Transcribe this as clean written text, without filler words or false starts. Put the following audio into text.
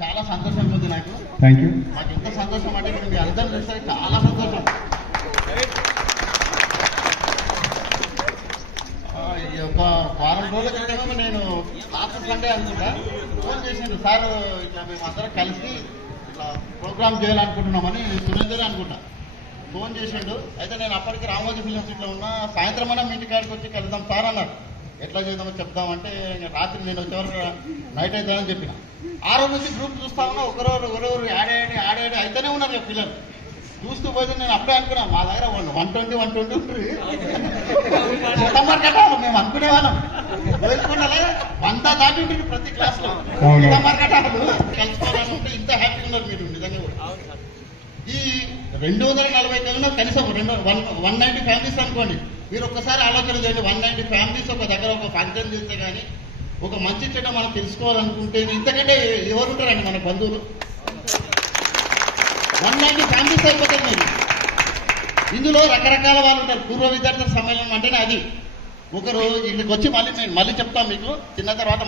చాలా సంతోషంగా ఉంది నాకు. Thank you. నాకు ఎంత సంతోషం అంటే ఇప్పుడు మీ అందరూ చూస్తే చాలా సంతోషం. ఈ ఒక వారం రోజుల క్రితమే నేను లాస్ట్ సండే అనుకుంటా ఫోన్ చేసిండు, సార్ ఇట్లా మేము అందరం కలిసి ఇట్లా ప్రోగ్రామ్ చేయాలనుకుంటున్నామని సురేందర్ అనుకుంటా ఫోన్ చేసిండు. అయితే నేను అప్పటికి రామోజీ ఫిలిం సిటీలో ఉన్నా, సాయంత్రం అన్నా మీ ఇంటి కాడికి వచ్చి కలుద్దాం సార్ అన్నారు. ఎట్లా చేద్దామో చెప్దామంటే రాత్రి నేను వచ్చేవరకు నైట్ అవుతుందని చెప్పిన. ఆ రోజు నుంచి గ్రూప్ చూస్తా ఉన్నా, ఒకరెవరు ఆడాడి అయితేనే ఉన్నారు పిల్లలు. చూస్తూ పోతే నేను అప్పుడే అనుకున్నా మా దగ్గర 120 ఉంటుంది కట్టాలి మేము అనుకునే వాళ్ళం. వేసుకున్నాలే 100 దాటి ఉంటుంది ప్రతి క్లాస్ లో కట్టాలు కలుసుకోవాలని ఉంటే ఇంత హ్యాపీగా ఉన్నారు మీరు నిజంగా కూడా. ఈ 240 కన్నా కనీసం 190 ఫ్యామిలీస్ అనుకోండి. మీరు ఒక్కసారి ఆలోచన చేయండి, 190 ఫ్యామిలీస్ ఒక దగ్గర ఒక ఫంక్షన్ చేస్తే కానీ ఒక మంచి చెడ్డ మనం తెలుసుకోవాలనుకుంటే ఇంతకంటే ఎవరు ఉంటారండి మన బంధువులు. 190 ఫ్యామిలీస్ అయిపోతాయి మీరు. ఇందులో రకరకాల వాళ్ళు ఉంటారు. పూర్వ విద్యార్థుల సమ్మేళనం అంటేనే అది. ఒకరు ఇక్కడికి వచ్చి మళ్ళీ చెప్తాం మీకు తిన్న తర్వాత.